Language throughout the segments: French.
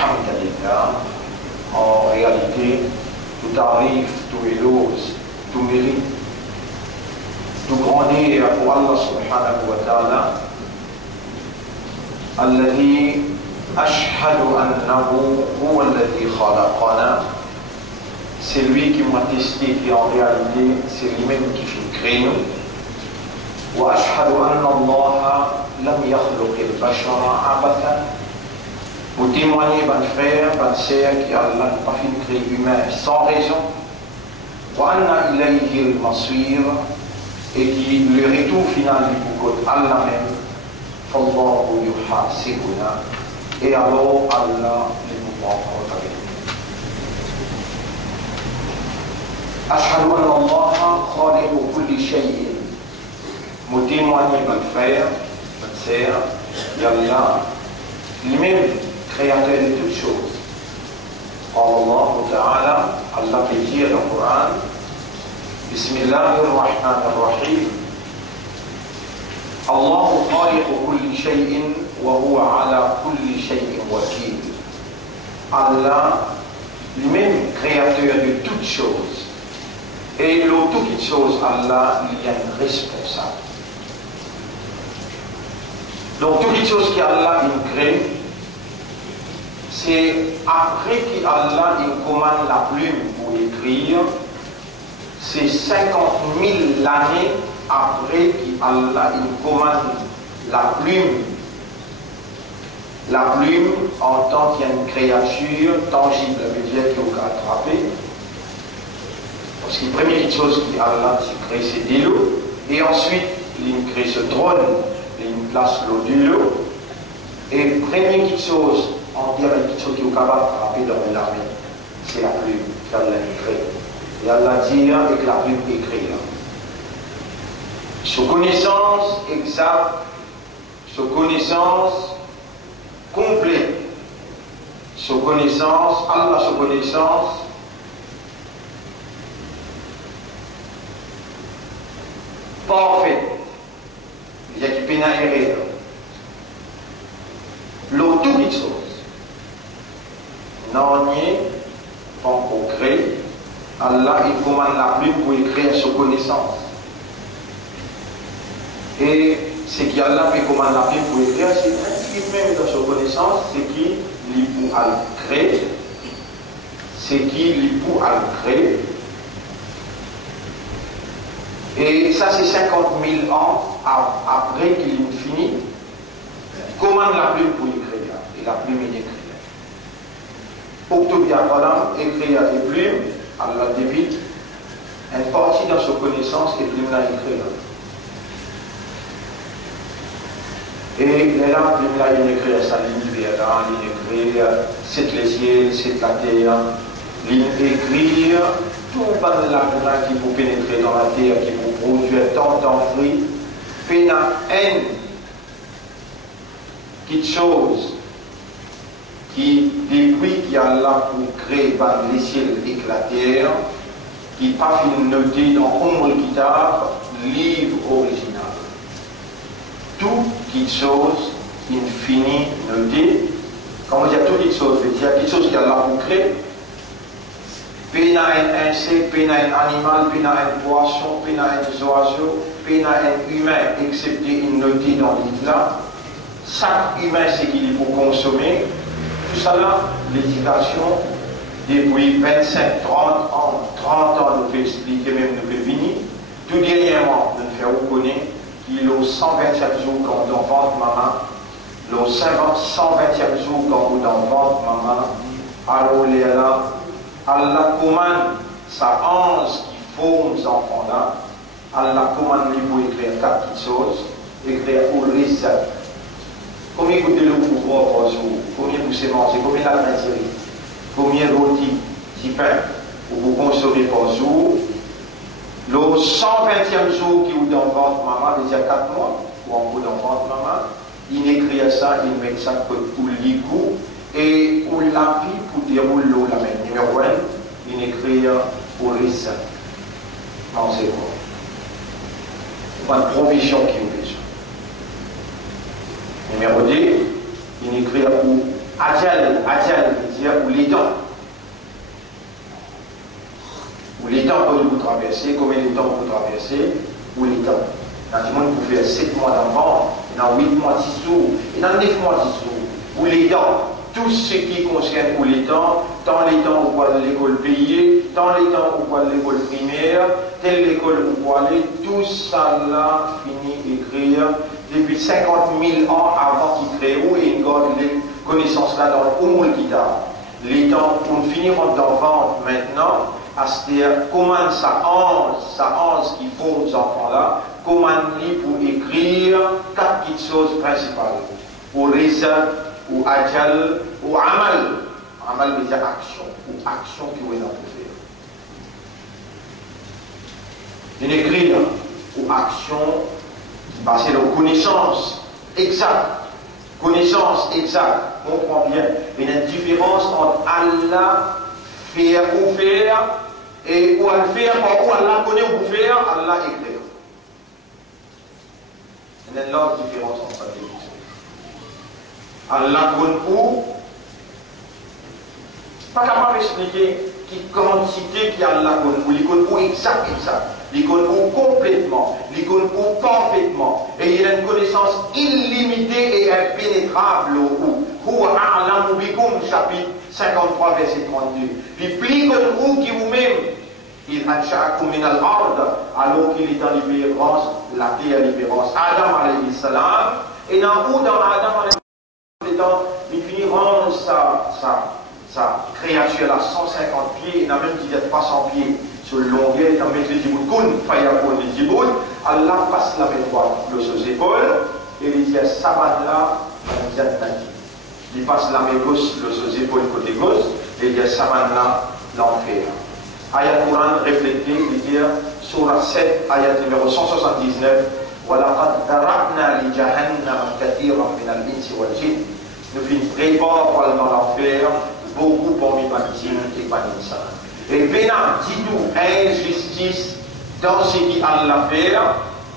Alhamdulillah, en réalité, tout arrive, tout éloge, tout mérite, tout grandit pour Allah subhanahu wa ta'ala, الذي أشهد أنه هو الذي خلقنا. C'est lui qui m'a testé, qui en réalité, c'est lui-même qui fait créer nous. وأشهد أن الله لم يخلق البشر عبثا. Pour témoigner, mon frère, ma sœur, qui Allah n'a pas fait créer l'humain sans raison. وأن إليه المصير, et qui le retour final du côté Allah même. فالله يحاسبنا, et alors Allah nous prend en compte avec nous. أشهد أن الله خالق كل شيء. Mon témoigner, mon frère, ma sœur, Yallah, lui-même créateur de toutes choses. Allah Ta'ala, Allah peut dire dans le Coran, Bismillahirrahmanirrahim, Allahu khaliqu kulli shay'in wa huwa ala kulli shay'in wakil. Allah, lui-même créateur de toutes choses. Et le toutes choses, Allah, il y a un responsable. Donc, toutes les choses qu'Allah crée, c'est après qu'Allah commande la plume pour écrire, c'est 50 000 années après qu'Allah commande la plume. La plume, en tant qu'il y a une créature tangible, veut dire qu'il faut attraper. Parce que la première chose qu'Allah crée, c'est de l'eau. Et ensuite, il crée ce trône. Il place l'eau de l'eau. Et première chose, on dit avec quelque chose qui est capable de frapper dans l'armée, c'est la plume qu'Allah crée. Et Allah dit que la plume écrit. Sa connaissance exacte, sa connaissance complète, sa connaissance, Allah sa connaissance parfaite. Il y a qui peine à errer. L'eau, toutes les choses. Non, ni, pour créer. Allah, il commande la plume pour écrire sa connaissance. Et ce qu'Allah fait commande la plume pour écrire, c'est ainsi même dans sa connaissance, c'est qui lui pour le créer. C'est qui lui pour le créer. Et ça, c'est 50 000 ans après qu'il finit. Il commande la plume pour écrire. Et la plume est écrite. Octobia, voilà, écrire des plumes, Allah débite. Une partie dans sa connaissance, et plume l'a écrire. Et là, plume l'a écrire sa ligne là, il écrit, c'est le ciel, c'est la terre. Il écrit tout par la qui vous pénétrer dans la terre, qui vous produire tant de fruits, peine à haine, quelque chose qui depuis qu'il y a là pour créer par les ciels et la terre, qui pas fini noté dans Umm al-Kitab, livre original. Tout quelque chose qui finit noté, quand on dit toutes les choses, il y a quelque chose qui a là pour créer. Peine à un insecte, peine à un animal, peine à un poisson, peine à un oiseau, peine à un humain, excepté une notée dans l'islam. Chaque humain, c'est qu'il est pour consommer. Tout ça là, l'éducation, depuis 25, 30 ans, nous fait expliquer, même nous fait venir. Tout dernièrement, nous fait reconnaître qu'il est au 127 jours quand on vente maman, le 127 jours quand on vente maman, alors il est là. Allah commande sa ange qui forme les enfants là. Allah commande lui pour écrire 4 petites choses. Écrire pour les êtres. Combien vous de l'eau pour boire par jour? Combien vous savez manger? Combien la manger? Combien de rôtis, de pain vous consommez par jour? Le 120e jour qui vous dans votre maman, déjà 4 mois, ou en bout dans votre maman, il écrit ça, il met ça pour l'igou. Et pour la vie, pour dérouler l'eau, la main. Numéro 1, il écrit pour les saints. Non, c'est quoi? Pas de provision qui est besoin. Numéro 2, il écrit pour Ajal veut dire où les temps. Où les temps que vous traversez, combien de temps vous traversez, où les temps. Dans le monde, vous faites 7 mois d'enfant, dans 8 mois 10 jours, et dans 9 mois 10 jours. Où les temps, tout ce qui concerne où les temps, tant les temps où vous allez l'école payée, tant les temps où vous allez l'école primaire, telle l'école où vous allez, tout ça là finit d'écrire depuis 50 000 ans avant qu'il crée où et une garde les connaissances là dans le Ummul Kitab. Les temps pour finir d'en vendre maintenant, c'est-à-dire comment ça ange qui faut aux enfants là, comment il pour écrire 4 petites choses principales. Ou risa, ou ajal, ou amal. Amal veut dire action, ou action qui vous a faire. Une écrire, ou action qui passe de connaissance exacte. Connaissance exacte, on comprend bien. Il y a une différence entre Allah faire ou faire et ou Allah faire, ou Allah connaît ou faire, Allah éclaire. Il y a une autre différence entre les deux. Allah connaît ou, pas capable d'expliquer qui quantité qui Allah connaît ou, il connaît ou exact. Il connaît ou complètement, il connaît ou parfaitement, et il a une connaissance illimitée et impénétrable au Huwa a'lamu bikum, chapitre 53, verset 32. Puis plus que vous qui vous-même, il ansha'akum min al-ard, alors qu'il est dans l'ibérance, la terre libérance. Adam alayhi salam, et dans Adam alayhi salam, il finira sa créature à 150 pieds, il a même dit 300 pieds. Sur le longueur, dans le Djibout, Fayakon et Djibout, Allah passe la main droite sur ses épaules, et il dit à Saban là, il passe la main gauche sur ses épaules côté gauche, et il dit à Saban là, l'enfer. Ayat Quran reflété, il dit, Surah 7, ayat numéro 179, وَلَقَدْ دَرَعْنَا لِجَهَنَّمَ كَثِيرًا مِنَ الْإِنسِ وَالْجِنِّ. Nous finissons préparant dans l'enfer, beaucoup parmi les djinns et les insan. Et venant, dis-nous, injustice dans ce qui Allah fait,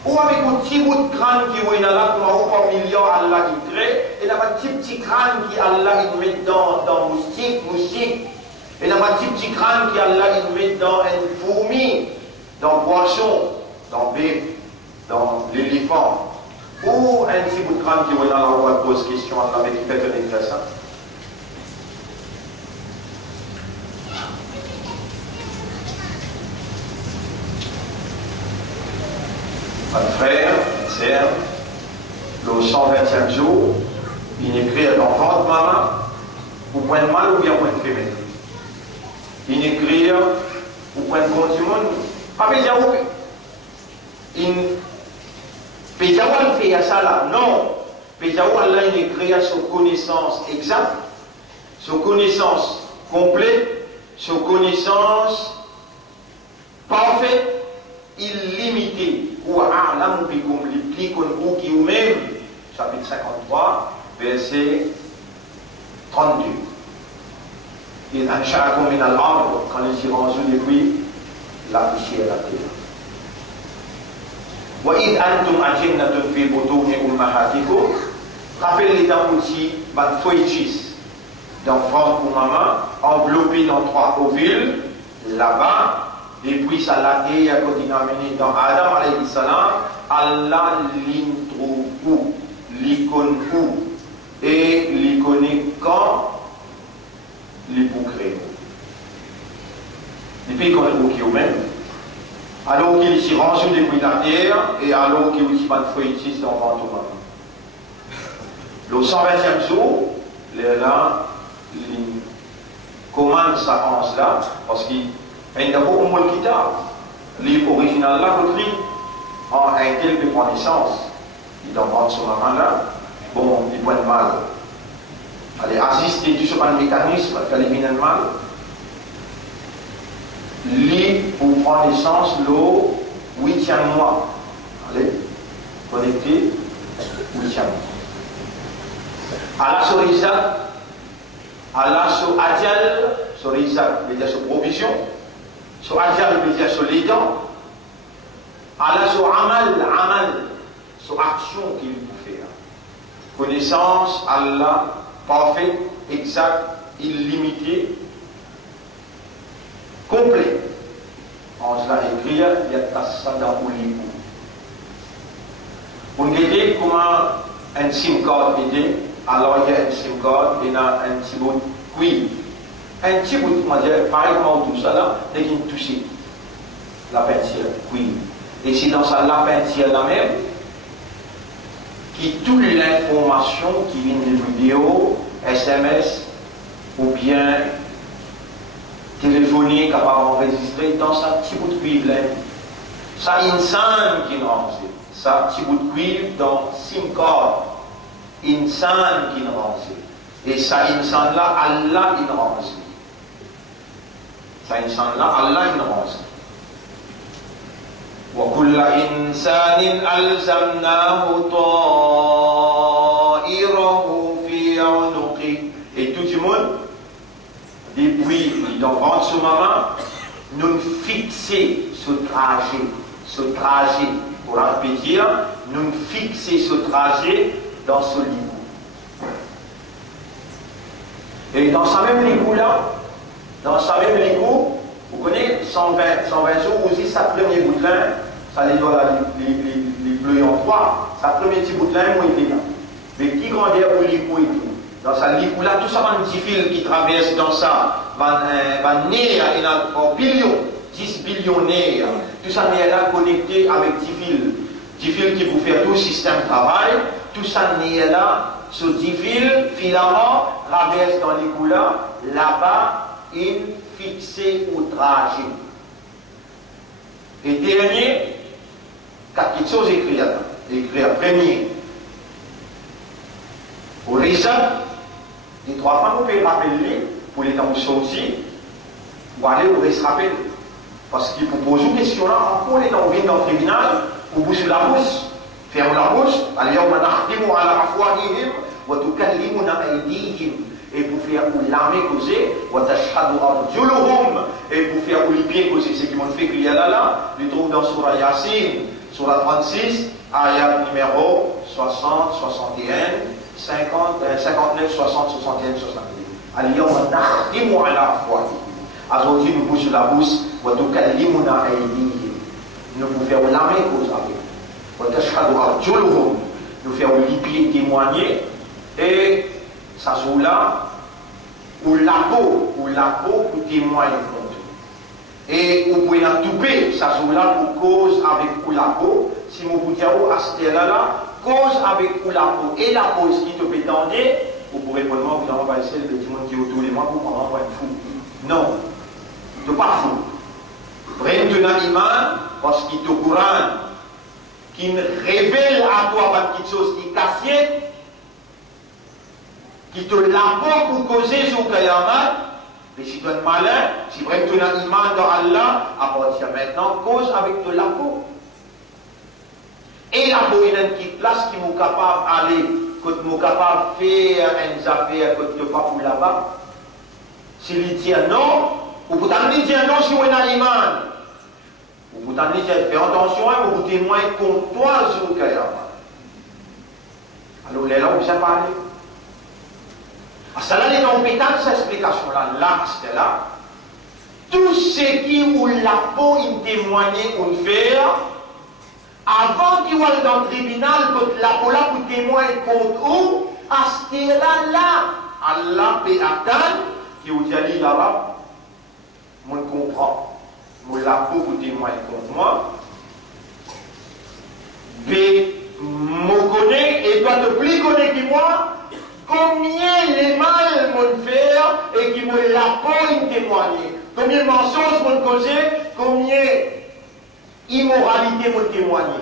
ou avec un petit bout de crâne qui est là, ou par million Allah qui crée, et dans un petit crâne qui Allah il met dans moustique, et dans un petit crâne qui Allah il met dans une fourmi, dans le poisson, dans bébé, dans l'éléphant, ou un petit bout de crâne qui est là, on va poser question à Allah, mais qui fait un intéressant. Un frère, une sœur, le 120e jour, il écrit dans votre maman, ou point de mal ou bien point de féminin. Il écrit ou point de compte du monde. Pas pédia ou il pédia ou il fait ça là. Non. Pédia ou Allah il écrit sur connaissance exacte, sur connaissance complète, sur connaissance parfaite, illimitée. Ou a'lamu bikum li plus vous qui ou même, chapitre 53, verset 32. Il ansha'akum min al-ard, quand il s'y range depuis la poussière la terre. Wa id antum ajinnatun fi butuni ummahatikum, rappelle les temps aussi, ban foïtis, dans ventre pour maman, enveloppé dans 3 ovules, là-bas. Et puis ça l'a dit à côté dans Adam alayhi salam, Allah l'introuve, l'icône où, et l'icône quand, l'ipou crée. Depuis qu'on est au qui même, alors qu'il s'y range depuis la terre, et alors qu'il s'y bat de feuillis dans le ventre de maman. Le 120e jour, là, il commence à penser là, parce qu'il et il y a beaucoup de kitab. Livre original là, écrit en un tel de connaissance. Il doit prendre ce moment-là. Bon, il point de mal. Allez, assister tout ce mécanisme qui élimine le mal. Livre pour prendre naissance le 8e mois. Allez, connecté, 8e mois. Allah sur Isaac, Allah sur Adjal, sur Isaac, il veut dire sur provision. Sur Ajal, il veut dire sur les dents. Allah sur Amal, sur action qu'il peut faire. Connaissance, Allah, parfait, exact, illimité, complet. En cela écrit, il y a Tassada ou Likou. Pour nous aider, comment un SIM card aider, alors il y a un SIM card et il y a un petit bout de cuivre. Un petit bout de, moi, pareillement tout ça là, dès qu'il touche la peinture cuivre. Et c'est dans ça, la peinture là même, qui toute l'information qui vient de vidéo, SMS, ou bien téléphoner, capable d'enregistrer dans ça, petit bout de cuivre là. Ça, insan qui nous range. Ça, petit bout de cuivre dans SIM card. Insan qui nous range. Et ça, insan là, Allah il nous range. Ça, insan là, Allah il nous range. وكل إنسان ألزمناه طائره في عنقه. Et tout le monde, depuis dans ce moment, nous fixer ce trajet, pour répéter, nous fixer ce trajet dans ce livre. Et dans ce même livre-là, vous connaissez 120 jours, aussi sa premier bout de lin, ça les doit les bleus en trois, sa premier petit bout de lin, moi il est là. Mais qui grandeur pour les coups et tout. Dans sa livre là, tout ça va un petit fil qui traverse dans ça, va naître, il y a en billions, 10 billionnaires, tout ça n'est là connecté avec 10 fils qui vous fait tout le système de travail, tout ça n'est là, ce 10 fils, filament, traverse dans les couleurs, là-bas, il fixé au trajet. Et dernier, quatre choses écrites là. Écrit premier. Au récent, les trois femmes, vous pouvez rappeler pour les temps où sortis, ou aller au reste rappeler. Parce qu'il faut poser une question là, encore les temps où vient dans le tribunal, vous bouchez la bouche, fermez la bouche, allez, on va n'arrêter à la fois d'him, ou tout calme à aidihim. Et pour faire ou l'armée causer, ou tashhadu arjuluhum, et pour faire ou les pieds causer, c'est qui m'ont fait crier là, les trouve dans Surah Yasin, Surah 36, ayat numéro 60, 61, 50, 59, 60, 61, 62. Al-yawma nakhtimu ala afwahihim. Aujourd'hui, nous bouchons la bouche, wa tukallimuna aydihim. Nous pouvons faire l'armée cause avec. Wa tashhadu arjuluhum. Nous faire les pieds témoigner, et ça joue là, ou la peau pour témoigner contre. Et vous pouvez la touper, ça joue là pour cause avec ou la peau. Si vous vous dites à ce là, cause avec ou la peau. Et la peau, ce qui te peut tendre, vous pourrez probablement vous envoyer celle de tout le monde qui est autour de moi pour prendre un fou. Non, tu n'es pas fou. Vraiment, tu as l'iman parce qu'il te courant, qui révèle à toi quelque chose qui casse, qui te la peau pour causer sur Kayamat, mais si tu es malin, si vraiment tu as l'iman dans Allah, à partir maintenant, cause avec de la peau. Et la peau, il y a une petite place qui est capable d'aller, que tu es capable de faire une affaire que tu n'es pas pour là-bas. S'il dit non, ou vous t'en dire non si vous avez l'iman. Ou vous t'en dire fais attention, ou vous témoignez contre toi sur Kayamat. Alors là, on vient parler. Cela est dans cette explication-là, là, c'est là. Tout ce qui ou la peau in témoigner ou faire, avant qu'il soit dans le tribunal, que la peau là pour témoigner contre vous, à ce là, Allah peut attendre, qui vous dit là-bas, moi je comprends, moi la peau pour témoigner contre moi, mais me connaît et toi te plus connaît que moi. Combien les mal m'ont fait et qui m'ont la peau témoigner. Combien de mensonges m'ont causé, combien immoralité m'ont témoigné.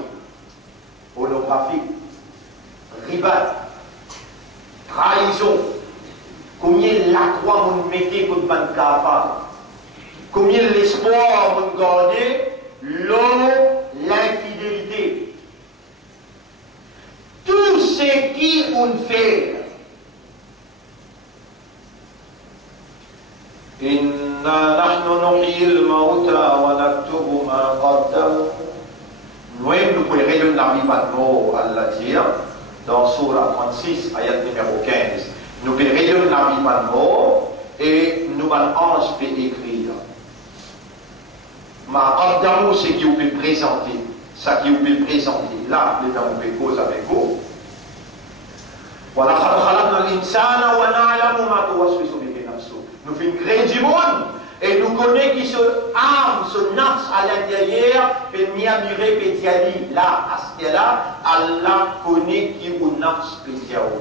Pornographie, riba, trahison. Combien la croix m'ont metté contre ban capable. Combien l'espoir m'ont gardé, l'eau, l'infidélité. Tout ce qui ont fait. Inna nahnu nuhyil mauta wa naktubu ma qaddamu. Nous pouvons révéler la vie de mort, Allah dit, dans Surah 36, ayat numéro 15. Nous pouvons redonner la vie par le mot et nous allons ange peut écrire. Ma ordre d'amour, c'est qui vous peut présenter. Ça qui vous peut présenter. Là, les gens peut cause avec vous. Voilà, nous faisons créer du monde et nous connaissons qui se âme, se nafs à l'intérieur, et miamuré pétiali. Là, à ce là, Allah connaît qui vous nafs pétiali.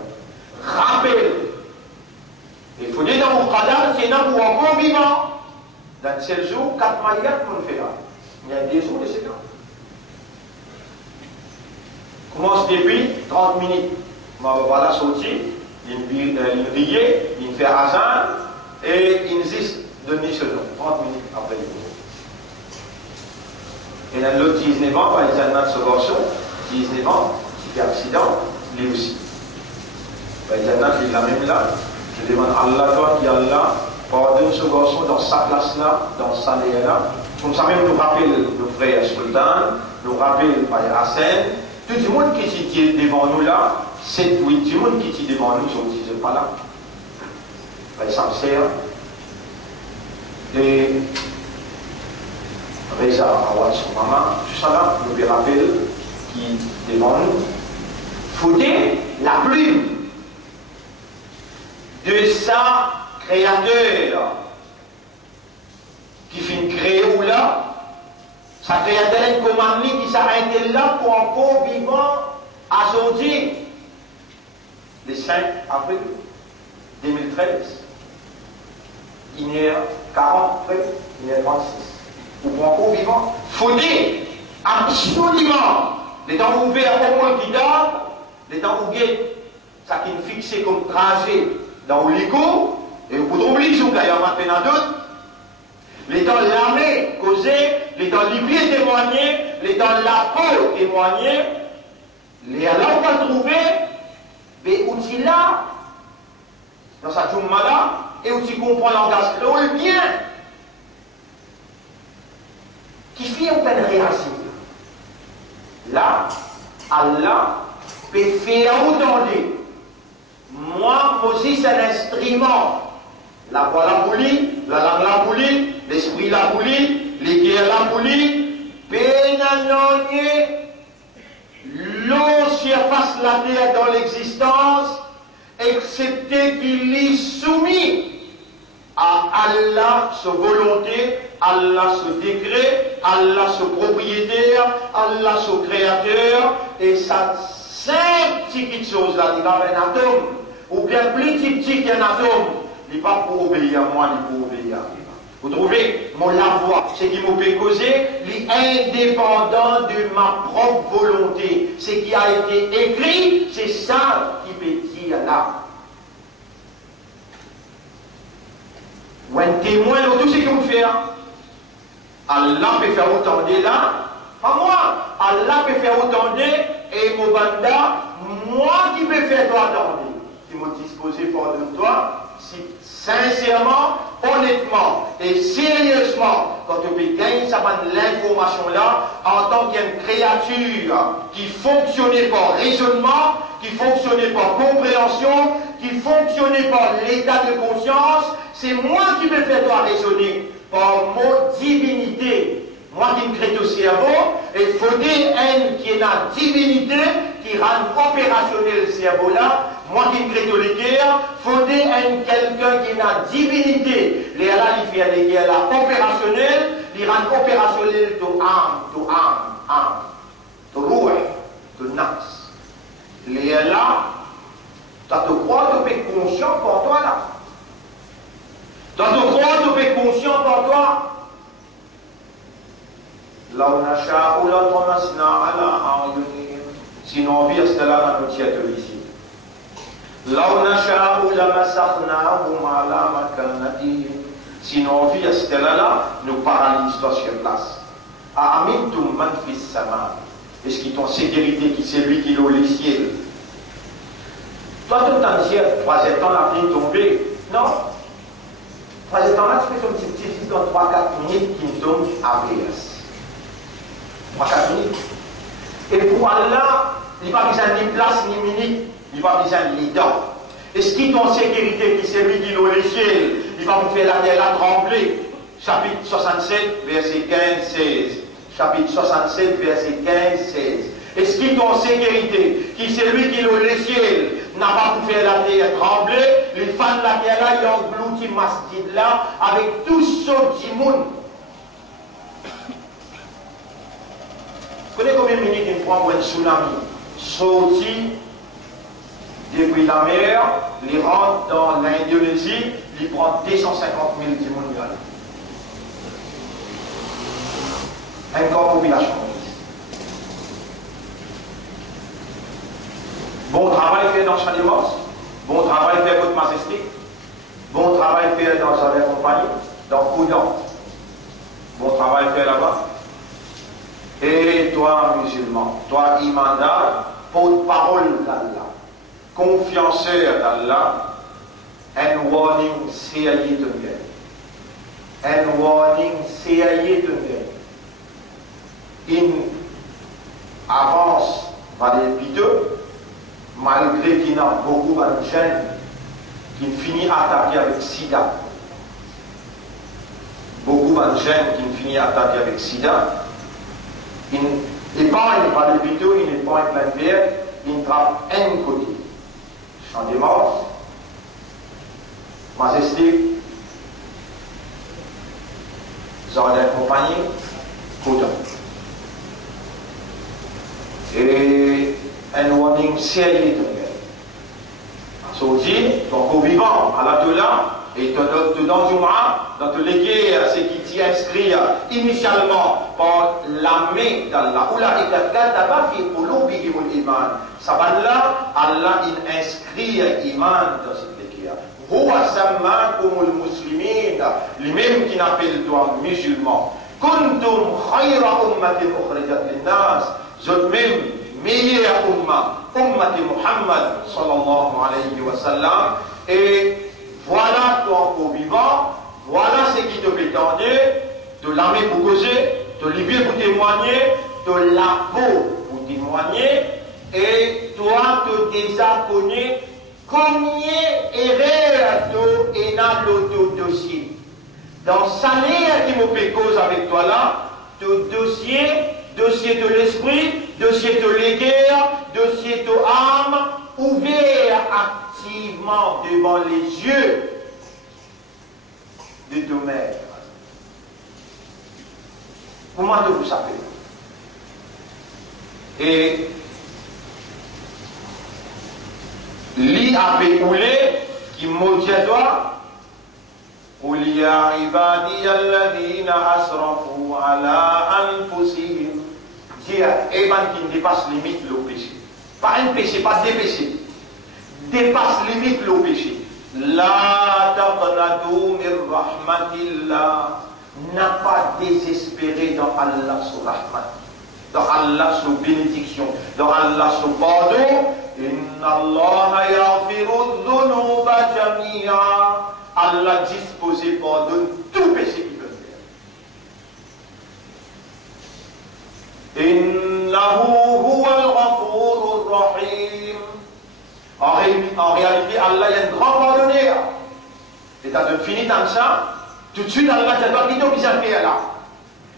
Rappel. Il faut dire dans mon cadavre, c'est là pour encore vivant. Dans ce jour, 4 maillots qu'on fait là. Il y a des jours de ces temps. Commence depuis 30 minutes. Voilà, sorti, il riait, il fait azan, et il insiste de donner ce nom, 30 minutes après le cours. Et dans l'autre 19 ans, par exemple, ce garçon, 19 ans, qui fait accident, lui aussi. Par exemple, il est la même là. Je demande à Allah, toi qui est là, pardonne ce garçon dans sa place là, dans sa léa là. Comme ça même nous rappelle le frère Sultan, nous rappelle le frère Hassan, tout le monde qui est devant nous là, 7 ou 8 monde qui est devant nous, ils ne sont pas là. Ils s'en servent. Et Reza Awad, son maman, tout ça là, nous le rappelle qui est devant nous. Faudrait la plume de sa créateur qui finit créer ou là, sa créateur commandée qui s'arrête là pour encore vivant à aujourd'hui. Le 5 avril 2013, il y a 40 près, il y a 36. Ou pour encore vivant, il faut dire absolument les temps ouverts au moins qui dort, les temps ouverts, ça qui est fixé comme trajet dans l'hélico, et vous pouvez oublier qu'il y a maintenant d'autres, les temps l'armée causée, les temps l'hybride témoigné, les temps la peau témoigné, les là on va trouver des outils là, dans sa journée là, et où tu comprends le langage, le bien, qui fait un peu de réagir. Là, Allah peut faire entendre. Moi aussi, c'est un instrument. La voix la boulie, la langue la boulie, l'esprit la boulie, les guerres la boulie, pénanonier. L'eau surpasse la terre dans l'existence, excepté qu'il est soumis à Allah, sa volonté, Allah, ce décret, Allah, ce propriétaire, Allah, ce créateur, et ça, 5 petites choses là, il va avoir un atome, ou bien plus petit qu'un atome, il n'est pas pour obéir à moi, il est pour obéir à lui. Vous trouvez, mon la voix, ce qui me fait causer, est indépendant de ma propre volonté. Ce qui a été écrit, c'est ça qui peut dire là. Ou un témoin de tout ce qu'on fait. Allah peut faire autant de là, pas moi. Allah peut faire autant de, et mon banda, moi qui peux faire toi attendre. Qui m'a disposé pour de toi, si sincèrement, honnêtement et sérieusement, quand tu peux gagner l'information là, en tant qu'une créature qui fonctionnait par raisonnement, qui fonctionnait par compréhension, qui fonctionnait par l'état de conscience, c'est moi qui me fais toi raisonner par mon divinité. Moi qui me crée au cerveau, il faut dire un qui est la divinité qui rend opérationnel le cerveau là. Moi qui me crée au cœur, il faut dire un quelqu'un qui est la divinité. Les là, il fait les guerres là opérationnel, il rend opérationnel to âme, to rouh, to nafs. Les là, tu te crois, tu es conscient pour toi là. Tu te crois, tu es conscient pour toi. لو نشاء لطمسنا على أعينهم sinon via cela dans notre ici. لو نشاء لمسخناهم على مكانتهم sinon via cela nous paralysons sur place. أأمنتم من في السماء est-ce qu'il est en sécurité qui c'est lui qui loue les ciels? Toi tout le temps dire troisième temps la pluie tombée. Non. Troisième temps là tu fais ton petit dans 3-4 minutes qui tombe à VS. 3-4 minutes. Et pour Allah, il n'y a pas besoin ni place ni minute, il n'y a pas besoin ni dents. Est-ce qu'il est en sécurité, qui c'est lui qui loue les ciels, il va vous faire la terre la trembler. Chapitre 67, verset 15-16. Chapitre 67, verset 15-16. Est-ce qu'il est en sécurité, qui c'est lui qui loue les ciels, n'a pas pu faire la terre trembler, les fans de la terre là, ils ont englouti masjid là, avec tous ceux du monde. Vous connaissez combien de minutes il prend pour un tsunami sorti depuis la mer, il rentre dans l'Indonésie, il prend 250 000 du monde. Encore population. Bon travail fait dans Champ des Morses, bon travail fait Côte Majesté, bon travail fait dans Javel Compagnie, dans Coudan. Bon travail fait là-bas. Et toi, musulman, toi, imandar, porte-parole d'Allah, confianceur d'Allah, un warning sérieux de guerre. Un warning sérieux de guerre. Il avance par des piteux, malgré qu'il y a beaucoup de jeunes qui finissent à attaquer avec sida. Beaucoup de jeunes qui finissent à attaquer avec sida. Il épargne par des piteux, il épargne plein de verre, il trappe un côté. Champ des Morses, Majesté, Jardin Compagnie, Coudan. Et un warning sérieux de guerre. Saudi, donc au vivant, à la Toula, et dans Jum'a, dans tous les guerres, c'est qui t'y inscrit initialement par l'armée d'Allah. Oula et kataba fi qulubihim al-iman. Sabanla, Allah il inscrit iman dans cette guerre. Huwa sammakumul muslimin, lui-même qui n'appelle toi musulman. Kuntum khayra ummatin ukhrijat lin-nas. Vous même meilleure umma, ummati Muhammad sallallahu alayhi wa sallam. Et voilà toi encore vivant, voilà ce qui te prétendait, de l'armée pour causer, de l'ivre pour témoigner, de la peau pour témoigner, et toi te désacconner, combien erreur et dans l'auto dossier. Dans salaire qui me fait cause avec toi là, de dossier de l'esprit, dossier de l'égard, dossier de âme, ouvert activement devant les yeux de ton maître. Comment te vous savez? Et li a pécoulé qui maudit à toi. قل يا عبادي الذين أسرفوا على أنفسهم. Dire, et man qui dépasse limite le péché. Pas un péché, pas des péchés. Dépasse limite le péché. La taqnatu min rahmatillah. N'a pas désespéré dans Allah sous rahmat. Dans Allah sous bénédiction. Dans Allah sous pardon. Inna Allah yaghfiru dhunuba jami'a. Allah disposé pardonne tout péché qu'il peut faire. Innahu huwal ghafurur rahim. En réalité, Allah est un grand pardonneur. Et t'as fini dans ça, tout de suite Allah t'a pas quitté qui s'est fait là.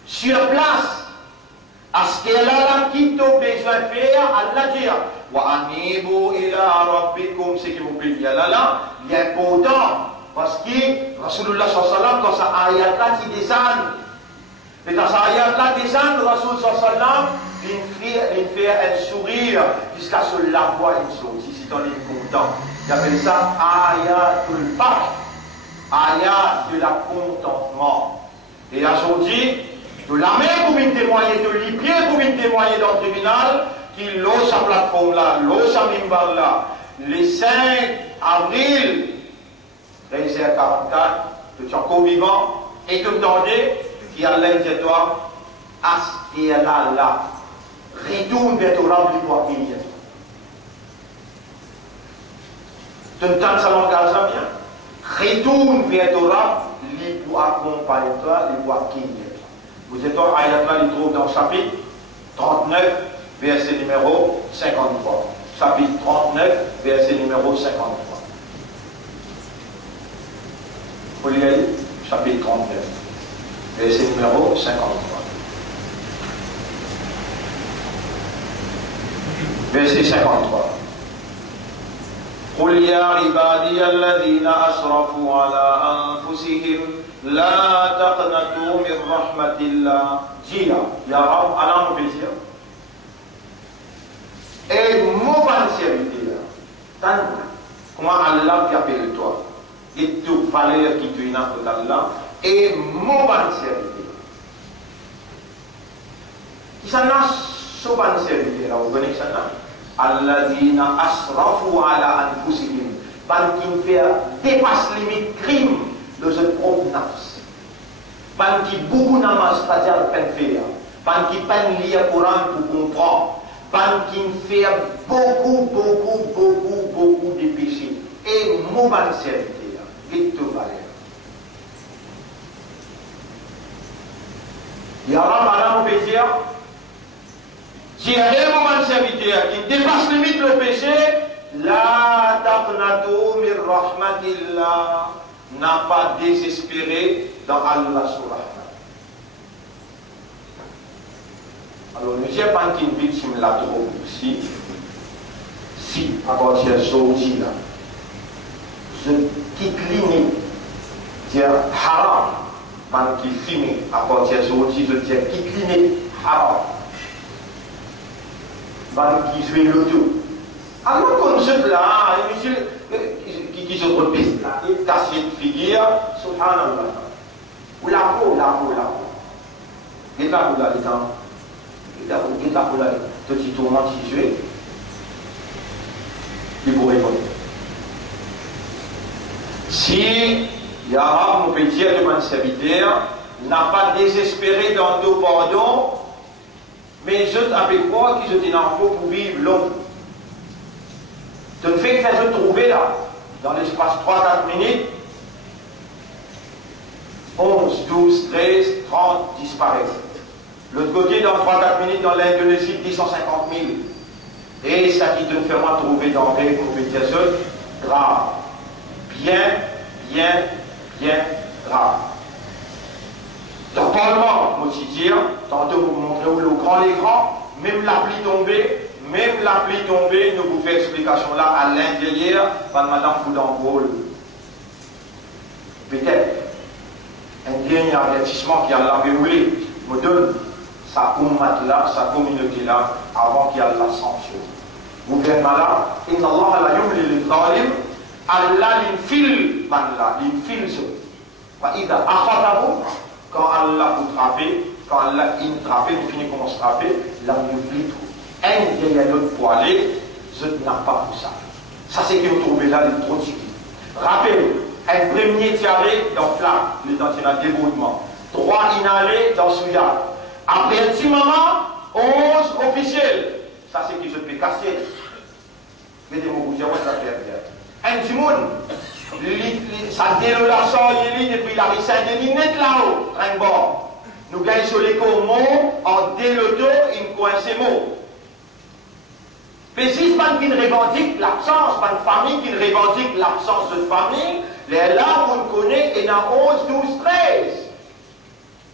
Sur place, à ce qu'elle a quitté besoin de faire, Allah dit wa anibu ila rabbikum, c'est qui vous plaît là, il est important. Parce que Rasulullah sallallahu dans sa ayat là, il descend. Et dans sa ayat là, descend, Rasulullah sallallahu il fait un sourire jusqu'à ce que la voix il saute. Si on est content. Il appelle ça ayatul farh. Ayat de la contentement. Et là, on dit, de la main pour me témoigner, de l'hypier pour me témoigner dans le tribunal, qui l'ose sa plateforme là, l'ose sa mimbar là, les 5 avril, réserve 44, tu es encore vivant, et que tu entendais, qui a l'air de toi, aspire là, retourne vers ton rang du bois qui est. Tu entends ça langage là bien? Retourne vers ton rang, lui pour accompagner toi, lui pour qui est. Vous êtes en ayat là, il trouve dans le chapitre 39, verset numéro 53. Chapitre 39, verset numéro 53. Faut lire chapitre 39, verset numéro 53. Verset 53. قل يا عبادي الذين أسرفوا على أنفسهم لا تقنطوا من رحمة الله. Dis يا رب Allah mon plaisir. Et mon bon serviteur, comment Allah qui appelle toi, et toute valeur qui te n'a pour Allah, et mon bon serviteur. Qui s'en a son bon serviteur là, vous connaissez ça là? Alladina asrafu ala anfusihim, ban qui fait dépasse limite crime de ce propre nafs, ban qui beaucoup namaz c'est-à-dire peine faire, ban qui peine lire Coran pour comprendre, ban qui fait beaucoup de péchés et mauvaise serviteur et tout valeur. Il y a un plaisir. Si il y a un moment de serviteur qui dépasse limite le péché, la taqnatu min rahmatillah, n'a pas désespéré dans Allah subhanahu. Alors, nous n'avons pas une victime là trop aussi. Si, à partir de ce là, ce qui cligne, c'est haram, man qui fume, à partir de ce je dis qui cligne, haram. Man qui joue l'auto. Alors comme ce là, monsieur qui se repisse là, il casse une figure, subhanallah. Ou la peau. Et là, vous l'avez dans. Et là, vous l'avez. Petit tourment qui joue. Il vous répond. Si Yahweh, mon petit de mon serviteur, n'a pas désespéré dans nos pardons, mais je avec moi qui je t'ai en faut pour vivre l'homme. De ne fait que je trouver là, dans l'espace 3-4 minutes, 11, 12, 13, 30 disparaissent. L'autre côté, dans 3-4 minutes, dans l'Indonésie, 150 000. Et ça qui te fait moi trouver dans les compétitions, grave. Bien grave. Dans le Parlement, moi aussi dire, tantôt vous montrez où le grand écran, même la pluie tombée, nous vous fait explication là à l'intérieur, par Madame Foudangoul. Peut-être un dernier avertissement qui a la verrouillé, me donne sa ummat là, sa communauté là, avant qu'il y ait la sanction. Vous venez là, Inna Allah la yumli lil zalim, Allah l'infile, l'infile ce. Quand Allah vous trappe, quand Allah trappe, vous finissez comment se trapper, là vous oubliez tout. Un derrière l'autre pour aller, je n'ai pas pour ça. Ça c'est que vous trouvez là, les trop tickets. Rappelez-vous, un premier tiré dans flamme, les dans un débrouillement. 3 inhalés dans Souya. Après un petit moment, 11 officiels. Ça c'est que je peux casser. Mettez-moi vous dire, ouais, ça fait bien. Un petit monde, sa délolation, il est depuis la rue Saint-Denis, net là-haut, un bord. Nous gagnons sur les mots, en déloto, il coince ces mots. Mais si pas qui revendique l'absence, pas de famille qui revendique l'absence de famille, les là où on connaît, il y en a 11, 12, 13.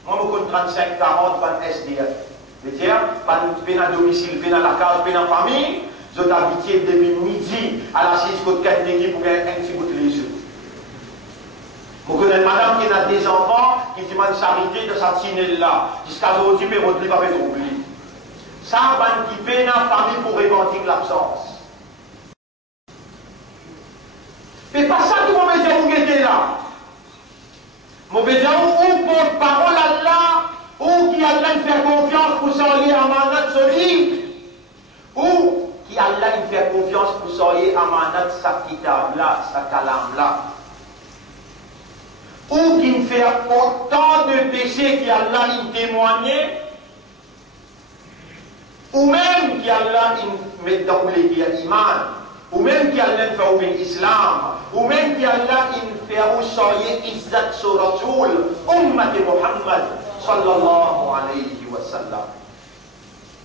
Moi, je connais 35, 40, pas de SDF. C'est-à-dire, pas de domicile, pas de la case, pas de famille. Je suis habitué depuis midi à la 6 côte 4 d'équipe pour gagner un petit bout de les yeux. Vous connaissez madame qui a des enfants qui demande charité de sa tinelle là. Jusqu'à aujourd'hui, mais votre livre avait oublié. Ça va qui peine la famille pour revendiquer l'absence. Mais pas ça que mon métier vous mettez là. Mon métier ou porte-parole à Allah, ou qui a l'air de faire confiance pour s'enlier à mandat solide, ou qui a l'air de faire confiance pour s'enlier à mandat sa kitab là, sa kalam là. Ou qui me fait autant de péchés qui a l'air de témoigner, ou même qui a l'air de mettre dans les iman, ou même qui a l'air de faire ouvrir l'islam, ou même qui a l'air de faire s'enlier izzat sur Rasoul, ummat Muhammad sallallahu alayhi wa sallam.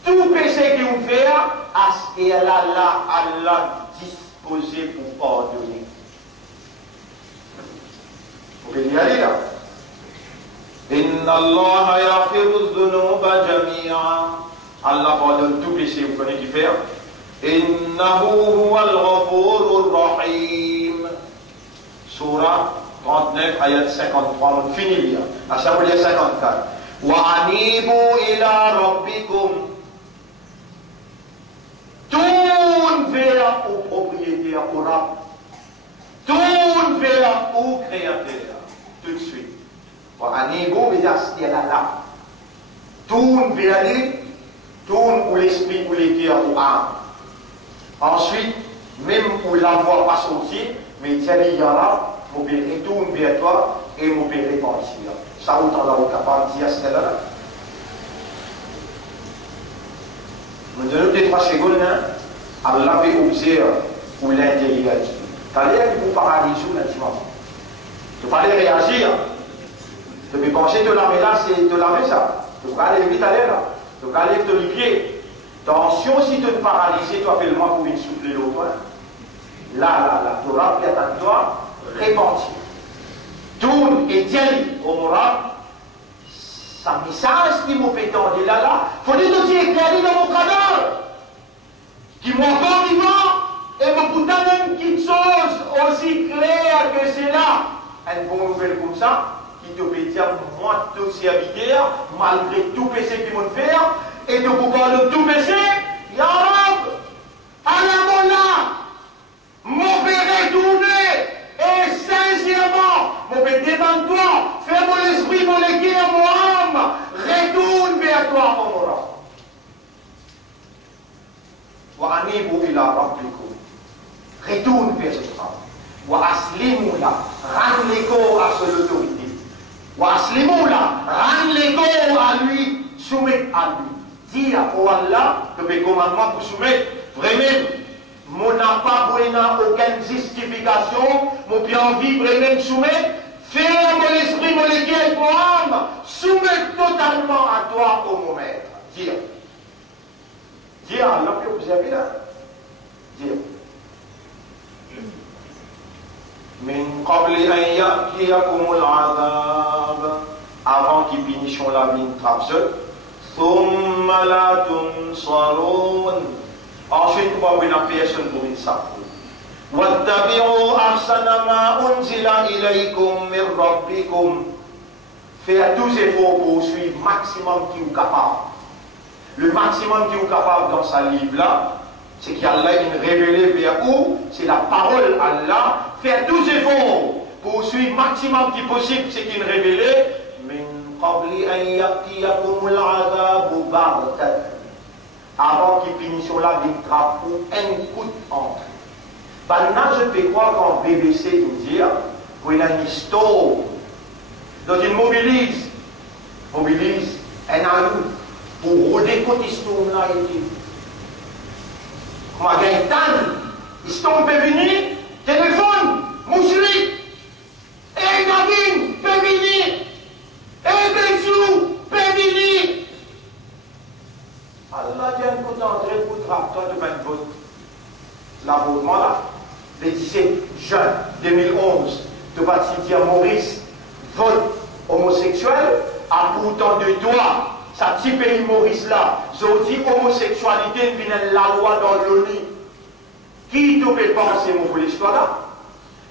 Tout péché qui vous fait, et Allah disposé pour pardonner. pouvez y aller là. Inna Allah yaghfiru dhunuba jami'a. Allah pardonne tout péché, vous connaissez qui faire. Innahu huwal ghafurur rahim. Surah 39, ayat 53, on finit lire. À ça vous lire 54. Wa anibu ila rabbikum. Tourne vers au propriétaire, au rab. Tourne vers au créateur. Tout de suite. Wa anibu, mais c'est là. Tourne vers lui. Tourne où l'esprit, où les cœurs, où l'âme. Ensuite, même où la voix passe aussi, mais tiens, il y en a, mon père retourne vers toi et mon père repentir. Ça, autant là, on est capable de dire cela. Nous donnons des 3 secondes, Allah veut observer pour l'intérieur. T'allez vous paralyser maintenant. Tu peux aller réagir. Tu peux penser de la main là, c'est de la main ça. Tu peux aller vite aller là. Tu peux aller te pieds. Attention, si tu te paralyses, tu appelles moi pour une souffler l'autre. Là, tu rappelles à toi, répentir. Tourne et dis au moral, ça message qui m'a fait tendre là, faut dire que tu es clair dans mon cadavre, qui m'a encore vivant, et me pourtant même quelque chose aussi clair que c'est là. Une bonne nouvelle comme ça, qui te peut dire, moi, tout serviteur, malgré tout péché qu'ils m'ont fait, et de pouvoir de tout péché, ya Rab, à la mola, mon père est tourné, et sincèrement, mon père devant toi, fais mon esprit, mon cœur, mon âme, retourne vers toi, mon Rab. Wa anibu ila rabbikum. Retourne vers ce travail. Wa aslimu la, rends les corps à son autorité. Wa aslimu la, rends les corps à lui, soumettre à lui. Dire au Allah que mes commandements pour soumettre, vraiment, mon n'a pas aucune justification, mon bien envie vraiment soumettre, faire mon esprit, mon cœur, mon âme, soumettre totalement à toi, ô mon maître. Dire. Dire à Allah que vous avez là. Dire. Min qabli an ya'tiyakumul azab, avant qu'ils finissent la vie trappe. ثم لا تنصرون. Ensuite, vous avez une personne pour une sapeur. واتبعوا أحسن ما أنزل إليكم من ربكم. Faire tous les efforts pour suivre le maximum qui est capable. Le maximum qui est capable dans sa livre là, c'est qu'Allah est révélé vers où, c'est la parole Allah. Faire tous les efforts pour suivre le maximum qui est possible, c'est qu'il est révélé. Avant qu'il finisse la vie pour un coup d'entrée. Maintenant, je peux croire qu'en BBC, nous dire qu'il y a une histoire. Donc, il mobilise un alou pour rôder contre l'histoire. Comment Gaëtan, l'histoire peut venir, téléphone, moucherie, et Navine peut venir. Et Bensou, Pévini. Allah vient de entrer pour tracteur de 20 votes. L'abonnement là, le 17 juin 2011, de Baptiste Maurice, vote homosexuel, à pourtant de toi, ça petit pays Maurice là, je dis homosexualité, vient la loi dans l'ONU. Qui te peut penser, mon l'histoire là?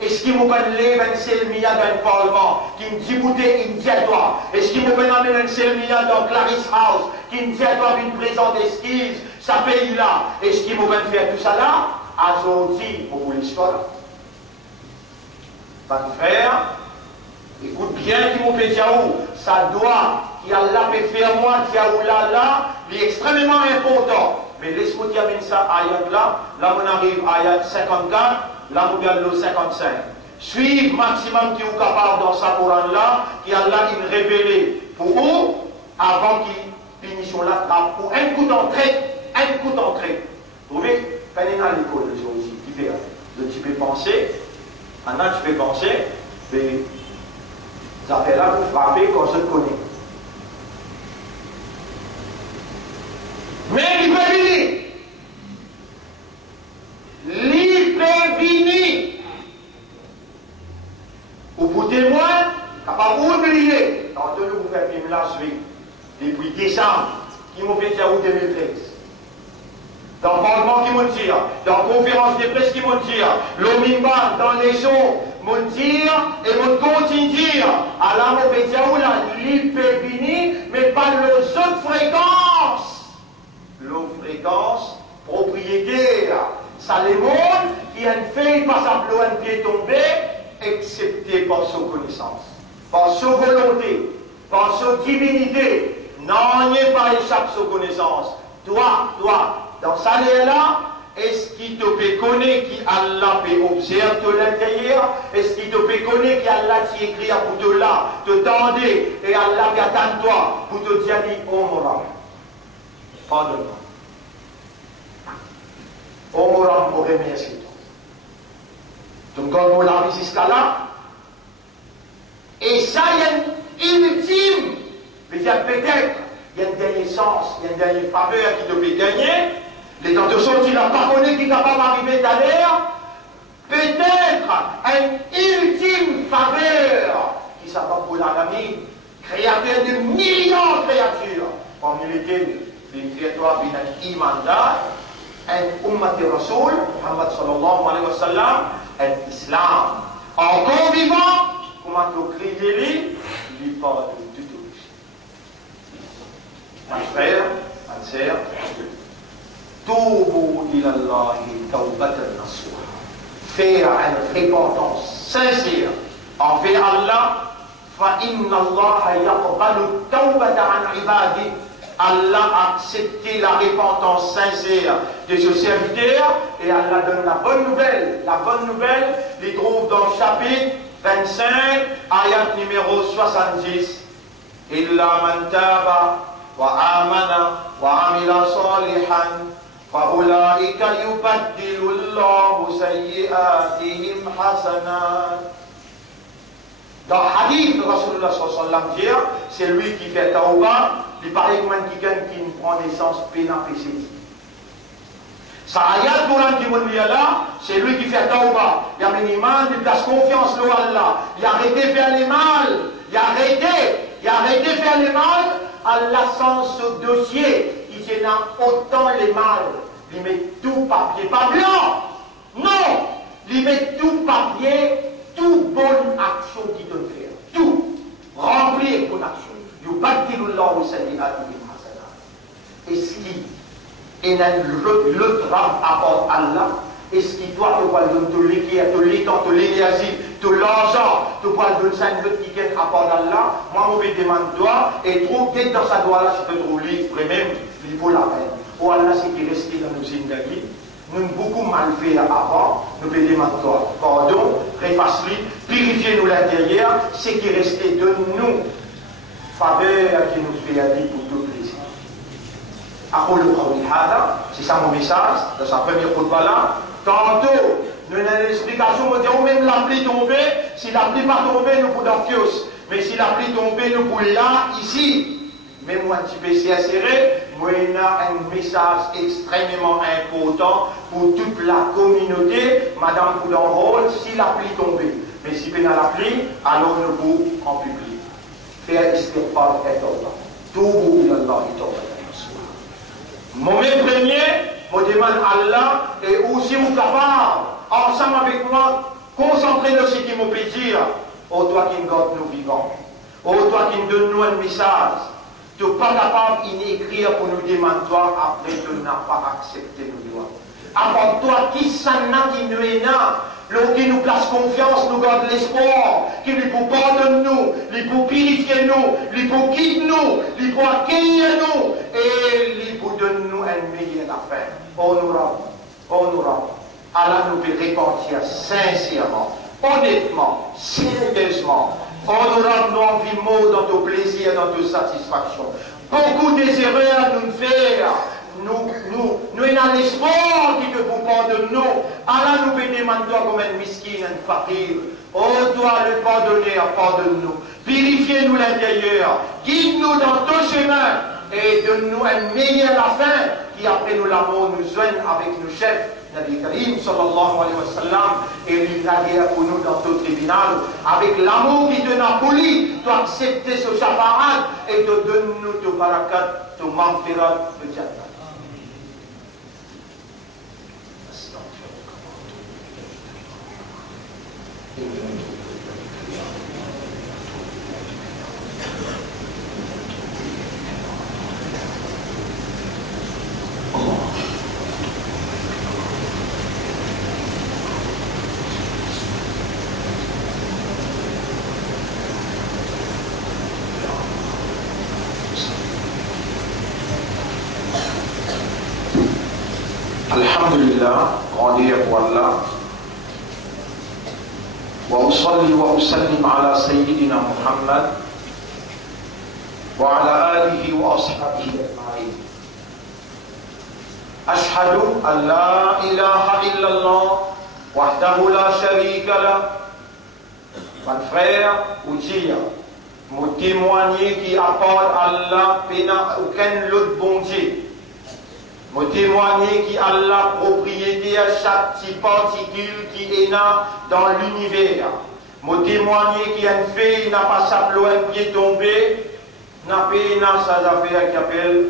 Est-ce qu'il m'a levé un selmia dans le Parlement qui me dit goûter une diatoire? Est-ce qu'il m'a amené un selmia dans Clarice House qui me dit à toi une présence d'esquisse, ça pays là? Est-ce qu'il m'a fait tout ça là? Aujourd'hui, pour l'histoire. Pas de frère, écoute bien qui m'a fait Diaou, ça doit, qui Allah peut faire moi, Diaou là, il est extrêmement important. Mais laisse-moi dire ça, ayat là on arrive à ayat 54. Là, nous regardons le 55. Suivre maximum qui est capable dans sa Coran là, qui Allah il révélé pour vous, avant qu'il finisse la trappe, pour un coup d'entrée. Vous voyez, quand il est à l'école, le jour aussi, qui fait, tu peux penser, maintenant tu peux penser, mais ça fait là pour frapper quand je te connais. Mais il peut venir. L'hypervini. Au bout des mois, Quand vous oubliez, quand nous vous faites la suite, depuis décembre, qui m'ont fait à 2013. Dans le Parlement qui m'ont dit, dans la conférence de presse qui m'ont dit, l'Omimban, dans les shows, m'ont dit, et m'ont continué de dire, à la mauvaise là, l'IPBini, mais pas les autres fréquences. L'eau fréquence propriétaire. Ça les montre qui a fait par sa un pied tombé, excepté par sa connaissance, par sa volonté, par sa divinité. Non, n'y est pas échappe sa connaissance. Toi, dans ça là, est-ce qu'il te peut connaître qui Allah peut observer de l'intérieur? Est-ce qu'il te peut connaître qui Allah t'y écrit pour te là, te tendre, et Allah t'attend toi pour te dire, oh mon âme, pardonne-moi. Oh mon âme, pour remercier toi. Donc, quand on l'a vu jusqu'à là, et ça, il y a une ultime, peut-être, il y a une dernière sens, il y a une dernière faveur qui te peut gagner. Les tentations qu'il n'a pas connu, qui est capable d'arriver d'ailleurs, peut-être une ultime faveur qui s'appelle pour l'ami, créateur de millions de créatures, parmi lesquelles les créatures viennent imandar, un ummat de Rasoul, Muhammad sallallahu alayhi wa sallam, un islam. Encore vivant, comment tu crier lui parle de tout. Mon frère, ma sœur, Toubu ilallahi tawbatan nasuha. Faire une repentance sincère envers Allah. Fa inna Allah yaqbalu tawbata an ibadi. Allah a accepté la repentance sincère de ce serviteur et Allah donne la bonne nouvelle. La bonne nouvelle, il trouve dans le chapitre 25, ayat numéro 70. Illa man taba wa amana wa amila salihan. فَأُولَٰئِكَ يُبَدِّلُ اللَّهُ سَيِّئَاتِهِمْ حَسَنَاتٍ. Dans le hadith de Rasulullah sallallahu alayhi wa sallam, c'est lui qui fait tawbah, il paraît comme quelqu'un qui prend naissance pénapécée. Ça ayat pour un qui dit là, c'est lui qui fait tawbah. Il y a un iman, il place confiance en Allah. Il a arrêté de faire les mal. Il a arrêté de faire les mal. Allah sans ce dossier. Il y a autant les mal, il met tout papier, pas blanc, non, il met tout papier, toute bonne action qu'il doit faire, tout, remplir bonne action. Est-ce qu'il y a l'autre rapport à Allah? Est-ce qu'il doit te l'équerre, te l'étang, te l'énergie, te l'argent, te donner ça une autre qui vient rapport à Allah? Moi, je me demande toi, et trouve dès dans sa doigt là, je peux trouver même. Il vaut la peine. Oh Allah, c'est qui est resté dans nos zindagis. Nous avons beaucoup mal fait avant. Nous pouvons demander pardon, répasse-lui, purifiez-nous l'intérieur. C'est qui est resté de nous. Faveur qui nous fait aller pour tout plaisir. C'est ça mon message dans sa première khutbah là. Tantôt, nous avons une explication pour dire, même la pluie tombée, si la pluie pas tombée, nous pouvons fios. Mais si la pluie tombée, nous pouvons là, ici. Mais moi, un petit peu serré, moi, il y a un message extrêmement important pour toute la communauté, Madame Poudanrol, si la pluie tombée. Mais si vous avez la pluie, alors nous vous en public. Faire istighfar et tawbah. Toubu ilallah et tawbah. Mon premier, je demande à Allah, et aussi vous capable, ensemble avec moi, concentrer sur ce qui me peut dire. Oh, toi qui nous garde nous vivants. Oh, toi qui nous donne nous un message. Tu n'es pas capable d'écrire pour nous demander toi, après tu n'as pas accepté nos doigts. Avant toi, qui s'en a qui nous est là, qui nous place confiance, nous garde l'espoir, qui lui pour pardonner nous, lui pour purifier nous, lui pour guider nous, lui pour accueillir nous, et lui pour donner nous un meilleur affaire. Honorable. Allah nous peut repentir sincèrement, honnêtement, sérieusement. Honorable, nous envie dans ton plaisir, dans ton satisfaction. Beaucoup des erreurs nous faire. Nous avons l'espoir qui te vous pardonne nous. Allah nous peut demander comme un miskin, un fakir. Oh, toi le pardonner, pardonne-nous. Purifiez-nous l'intérieur. Guide-nous dans ton chemin. Et donne-nous un meilleur la fin qui après nous l'amour nous joigne avec nos chefs Nabi Karim sallallahu alayhi wa sallam, et il a dit pour nous dans tout tribunal, avec l'amour qui te n'a poli, tu accepter ce shafaat et te donne-nous ton barakat, ton maghfirat, de Jannah. Alhamdulillah, grandeur pour Allah. وأصلي وأسلم على سيدنا محمد وعلى آله وأصحابه أجمعين. أشهد أن لا إله إلا الله وحده لا شريك له. Mon frère ou tia, me témoigner qui apporte Allah pena aucun autre bon Dieu. Me témoigner qui Allah propriété à chaque petit particule qui est là dans l'univers. Me témoigner qui a une fille n'a pas sa un pied tombé, n'a pas sa affaire qui appelle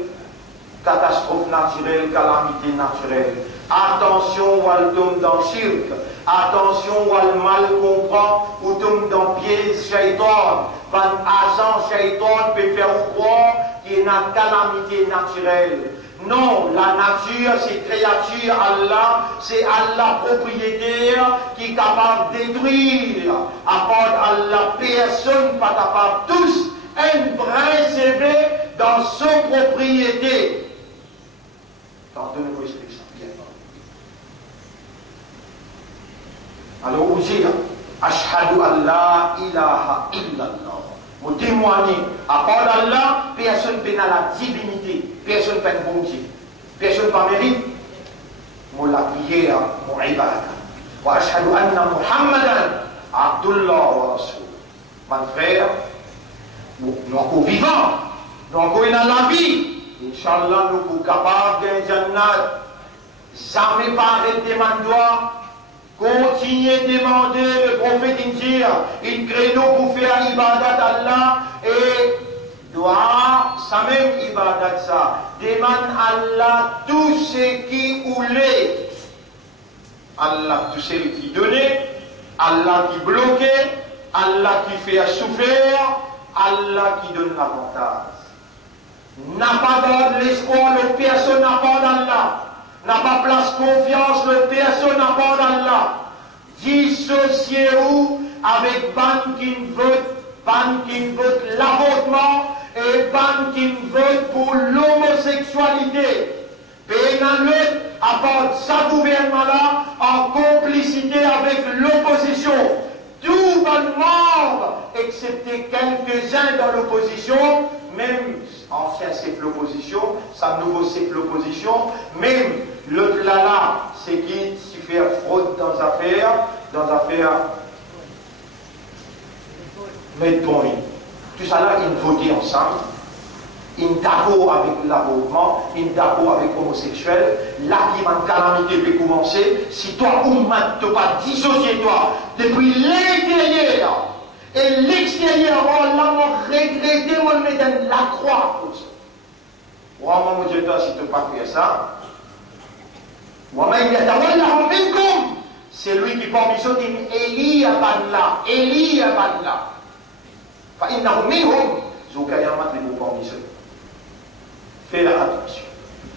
catastrophe naturelle, calamité naturelle. Attention, ou elle tombe dans le cirque. Attention, ou elle mal comprend, ou tombe dans le piège shaitan. Un agent shaitan peut faire croire qu'il y a une calamité naturelle. Non, la nature, c'est créature Allah, c'est Allah propriétaire qui est capable de détruire. À part Allah, personne pas capable, tous, un brin CV dans son propriété. Donnez-moi expliquer ça bien. Alors, vous dites, Ashhadu an la ilaha illallah. Vous témoignez, à part Allah, personne ne peut la divinité, personne ne peut être bon Dieu, personne ne peut mérite. Moi la prière, mon ibadah. Wa ashhadu anna Muhammadan Abdullah wa Rasul. Mon frère, nous encore vivants, nous encore dans la vie. Inch'Allah, nous sommes capables d'un jannat. Jamais pas arrêter mandois. Continuez de demander le prophète Injir, une créneau pour faire ibadat Allah et doit, ça même ibadat ça, demande Allah tout ce qui voulait. Allah tout ce qui donnait, Allah qui bloquait, Allah qui fait souffrir, Allah qui donne l'avantage. N'a pas donné l'espoir, le personne n'a pas d'Allah. N'a pas place confiance, le personne n'a pas d'Allah. Dissociez-vous avec ban qui vote l'avortement et ban qui vote pour l'homosexualité. Pénaleux apporte sa gouvernement-là en complicité avec l'opposition. Tout bon membre, excepté quelques-uns dans l'opposition, même ancien c'est l'opposition, sa nouveau c'est l'opposition, même l'autre là, c'est qui s'y fait fraude dans affaires, mettre point. Tout ça là, ils votent ensemble, ils d'accord avec l'avortement, ils d'accord avec l'homosexuel, là qui m'a calamité peut commencer, si toi ou mat, tu pas dissocié toi, depuis l'intérieur, et l'extérieur, on l'a regretté, on le met dans la croix. Moi, mon Dieu, si tu ne pas faire ça, c'est lui qui porte mission, il Eli Abanla, Eli Abanla. فإنهم منهم ذو كيامات لمقامسون. Fais la attention.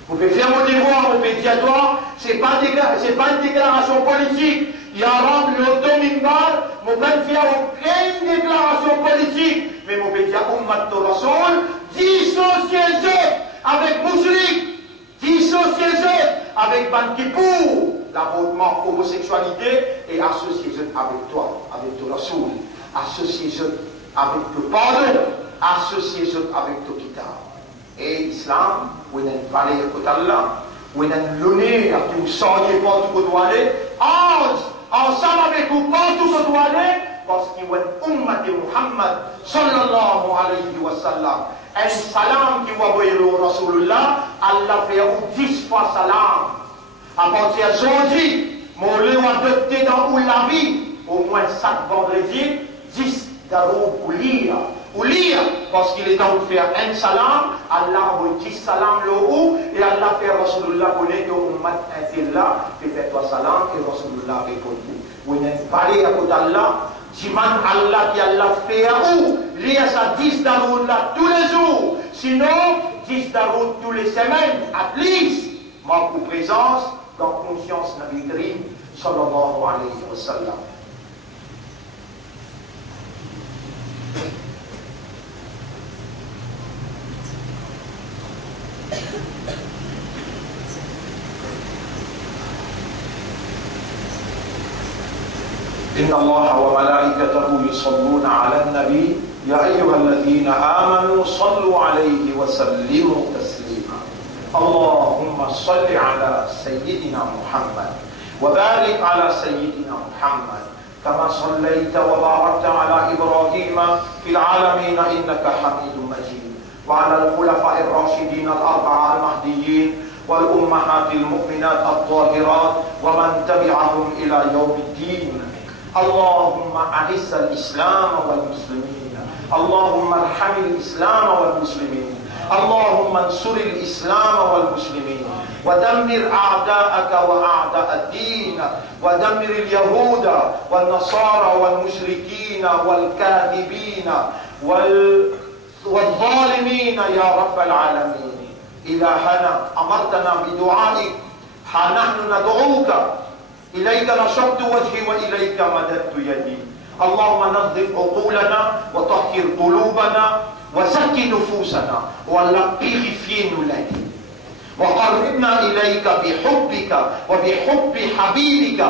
Vous pouvez faire mon devoir, mon pédiatoire, ce n'est pas une déclaration politique. Il y a un l'automimbar, mon père ne fait aucune déclaration politique. Mais mon pédiatre, Ummat Rasoul, dissociez-vous avec Mousselik, dissociez-vous avec Ban Kippour, l'avortement, homosexualité, et associez-vous avec toi, avec ton Rasoul. Associez-vous avec le pardon, associez-vous avec ton kitab. Et l'islam, où il y a une valeur pour Allah, où il y a une l'honneur que vous sortez partout où vous doit aller, ensemble avec vous partout où vous doit aller, parce qu'il y a une ummat de Muhammad sallallahu alayhi wa sallam. Un salam qui va envoyer le Rasulullah, Allah fait 10 fois salam. À partir d'aujourd'hui, mon lieu adopté dans la vie, au moins 5 vendredis, 10 d'arou ou lire. Ou lire, parce qu'il est temps de faire un salam, Allah vous dit salam le ou, et Allah fait Rasulullah connaître que Ummat était là, et fait toi salam, et Rasulullah répond. Vous n'êtes pas allé à côté d'Allah, Jiman Allah qui Allah fait à où, lire ça 10 d'arou là tous les jours, sinon 10 d'arou tous les semaines, at least, ma présence dans conscience Nabi Karim, sallallahu alayhi wa sallam. إن الله وملائكته يصلون على النبي يا أيها الذين آمنوا صلوا عليه وسلموا تسليما اللهم صل على سيدنا محمد وبارك على سيدنا محمد كما صليت وباركت على إبراهيم في العالمين إنك حميد مجيد وعلى الخلفاء الراشدين الأربعة المهديين والأمهات المؤمنات الطاهرات ومن تبعهم إلى يوم الدين اللهم أعز الإسلام والمسلمين اللهم ارحم الإسلام والمسلمين اللهم انصر الإسلام والمسلمين ودمر أعداءك وأعداء الدين ودمر اليهود والنصارى والمشركين والكاذبين والظالمين يا رب العالمين إلهنا أمرتنا بدعائك ها نحن ندعوك إليك نشرت وجهي وإليك مددت يدي اللهم نظف عقولنا وطهر قلوبنا وزكي نفوسنا ولا purifier nos lèvres وقربنا إليك بحبك وبحب حبيبك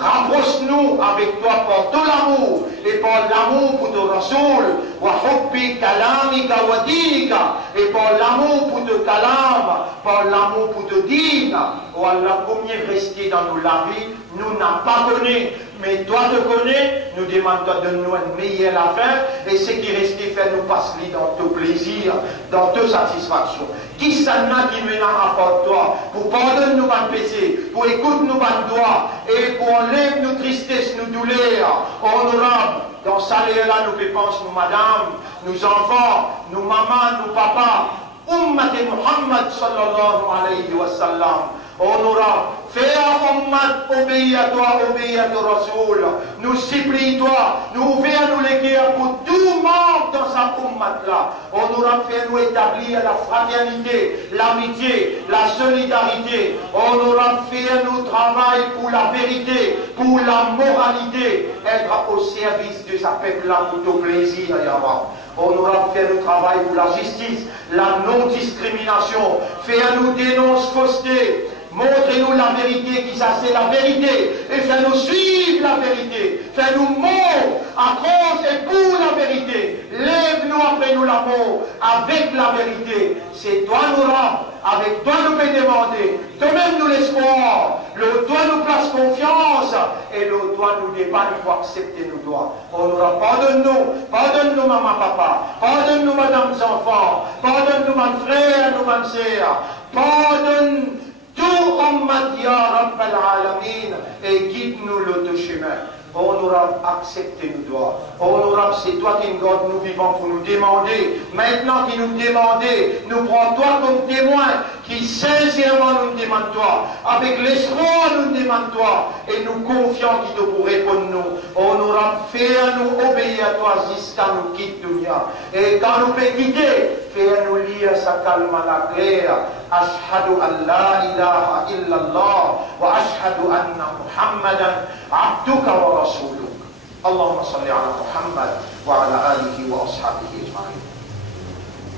rapproche-nous avec toi par tout l'amour et par l'amour pour ton Rasoul وحب كلامك ودينك et par l'amour pour ton kalam par l'amour pour ton dîne voilà combien rester dans nos lavis nous n'a pas connu mais toi te connais nous demandons de nous une meilleure affaire et ce qui reste fait nous passer dans ton plaisir dans ta satisfaction qui s'en a qui vient à part toi pour pardonner nos bonnes péchés pour écouter nos bonnes doigts et pour enlever nos tristesses nos douleurs honorables dans ça là nous dépensons nos madames nos enfants nos mamans nos papas Ummat Muhammad sallallahu alayhi wa sallam honorable fais à Ummat obéir à toi obéir à ton Rasoul nous supplie toi nous ouvrons nous les guerres pour tout monde dans sa Ummat là honorable fais nous établir la fraternité l'amitié la solidarité honorable fais nous travail pour la vérité pour la moralité être au service de sa peuple là pour ton plaisir ya Allah honorable fais nous travail pour la justice la non-discrimination fais-nous dénoncer fausseté montrez-nous la vérité qui ça c'est la vérité et fais-nous suivre la vérité fais-nous mort à cause et pour la vérité lève-nous après nous l'amour avec la vérité c'est toi nous rends avec toi nous peut demander toi-même nous l'espoir le toi nous place confiance et le toi nous dépanne pour accepter nos doigts on nous pardonne-nous maman papa pardonne-nous madame enfants pardonne-nous mon frère nous ma sœur pardonne tout Ummat ya Rabbal Alamin et guide-nous le chemin. Honorable, acceptez nos doigts. Honorable, c'est toi qui nous gardes, nous vivons pour nous demander. Maintenant qui nous demandez, nous prends toi comme témoin, qui sincèrement nous demande toi. Avec l'espoir nous demande toi. Et nous confions qu'il te pour répondre nous. Honorable, fais-nous obéir à toi jusqu'à nous quitter dunya. Et quand nous peut quitter, fais-nous lire sa calme à la claire. Ashhadu an la ilaha illallah wa ashhadu anna Muhammadan abduka wa rasuluk. Allahumma salli ala Muhammad wa ala alihi wa ashabihi ajma'in.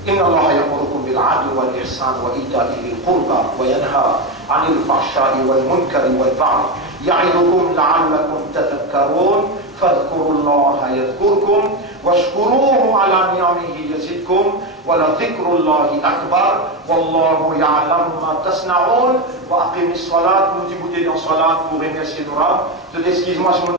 إن الله يأمركم بالعدل والإحسان وإيتاء ذي القربى وينهى عن الفحشاء والمنكر والبغي يعظكم لعلكم تذكرون فاذكروا الله يذكركم واشكروه على نعمه يزدكم ولذكر الله أكبر والله يعلم ما تصنعون وأقم الصلاة nous écoutez dans salat pour remercier nos rabbes. Excuse-moi